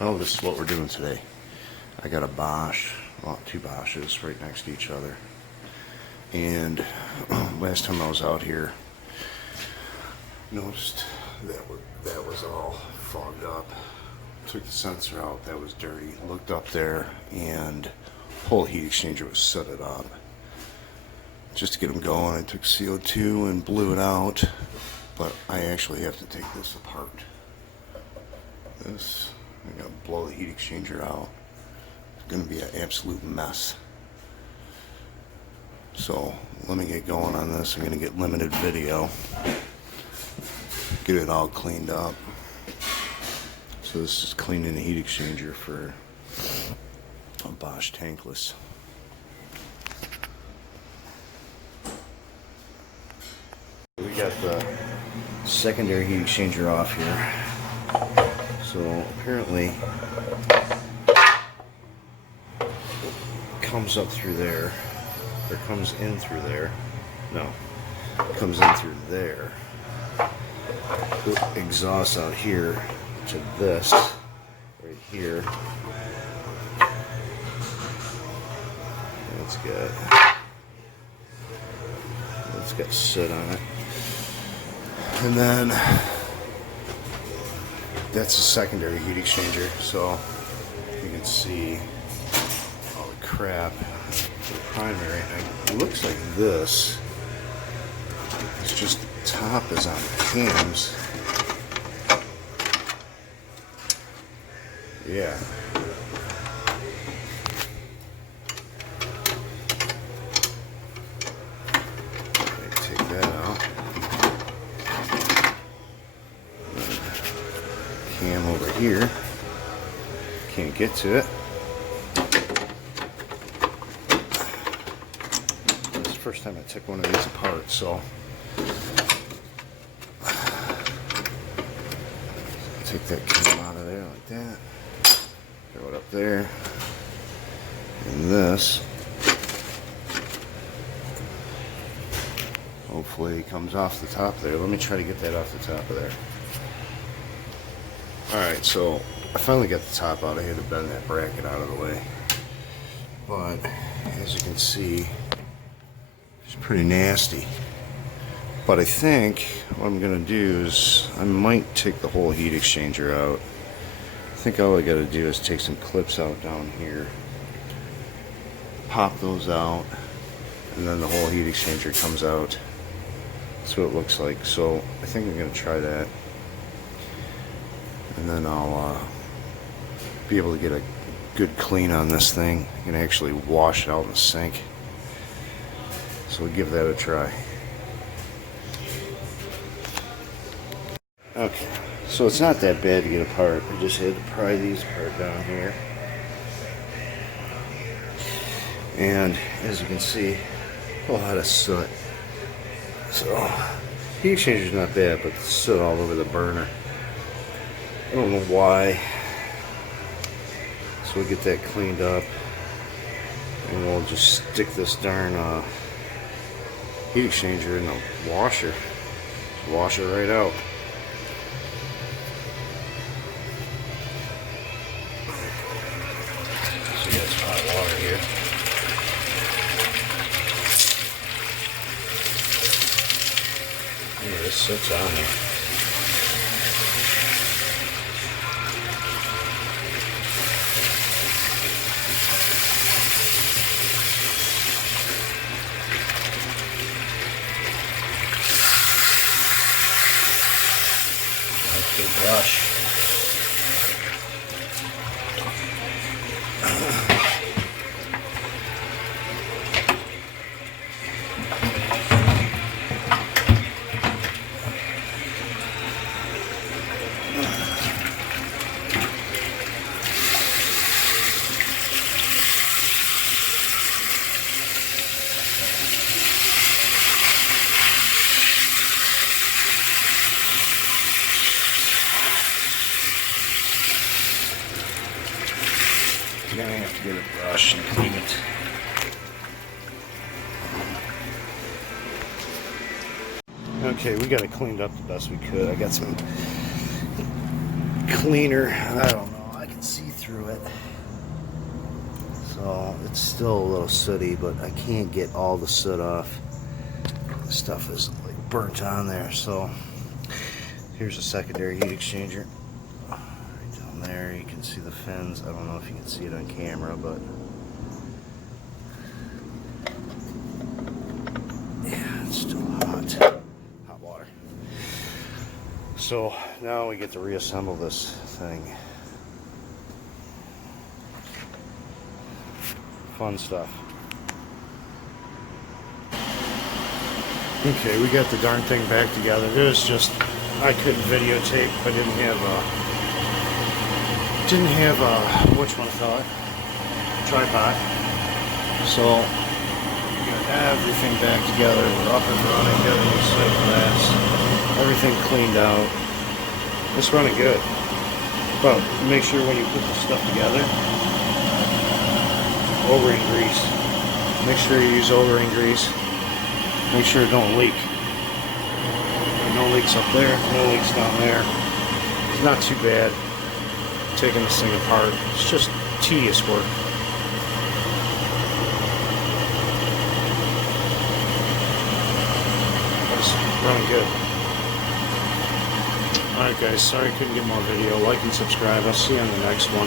Well, this is what we're doing today. I got a Bosch, well, two Bosches right next to each other. And last time I was out here, noticed that was all fogged up. Took the sensor out, that was dirty. Looked up there, and whole heat exchanger was sooded up. Just to get them going, I took CO2 and blew it out. But I actually have to take this apart. This, I'm gonna blow the heat exchanger out. It's gonna be an absolute mess. So let me get going on this. I'm gonna get limited video, get it all cleaned up. So this is cleaning the heat exchanger for a Bosch Tankless. We got the secondary heat exchanger off here. So apparently it comes up through there, or comes in through there. No, it comes in through there. It exhausts out here to this right here. It's got soot on it. And then that's a secondary heat exchanger, so you can see all the crap. The primary, it looks like this. It's just the top is on the cams. Yeah. Take that out. Cam over here. Can't get to it. This is the first time I took one of these apart, so take that cam out of there like that. Throw it up there. And this hopefully comes off the top there. Let me try to get that off the top of there. Alright, so I finally got the top out. I had to bend that bracket out of the way. But as you can see, it's pretty nasty. But I think what I'm going to do is I might take the whole heat exchanger out. I think all I got to do is take some clips out down here, pop those out, and then the whole heat exchanger comes out. That's what it looks like. So I think I'm going to try that. And then I'll be able to get a good clean on this thing and actually wash it out in the sink. So we'll give that a try. Okay, so it's not that bad to get apart. I just had to pry these apart down here. And as you can see, a lot of soot. So, heat exchanger's not bad, but the soot all over the burner. I don't know why. So we'll get that cleaned up. And we'll just stick this darn heat exchanger in the washer. Wash it right out. So we got some hot water here. Yeah, this soot's on there. Brush. You're gonna have to get a brush and clean it. Okay, we got it cleaned up the best we could. I got some cleaner. I don't know. I can see through it. So it's still a little sooty, but I can't get all the soot off. The stuff is like burnt on there. So here's a secondary heat exchanger. Right down there, you can see the fins. I don't know if you can see it on camera, but yeah, it's still hot. Hot water. So now we get to reassemble this thing. Fun stuff. Okay, we got the darn thing back together. It was just, I couldn't videotape. I didn't have a whatchamacallit, tripod. So we got everything back together. We're up and running. Got a new sight glass. Everything cleaned out. It's running good. But make sure when you put the stuff together, O-ring grease. Make sure you use O-ring grease. Make sure it don't leak. No leaks up there, no leaks down there. It's not too bad taking this thing apart. It's just tedious work. But it's running good. Alright guys, sorry I couldn't get more video. Like and subscribe. I'll see you on the next one.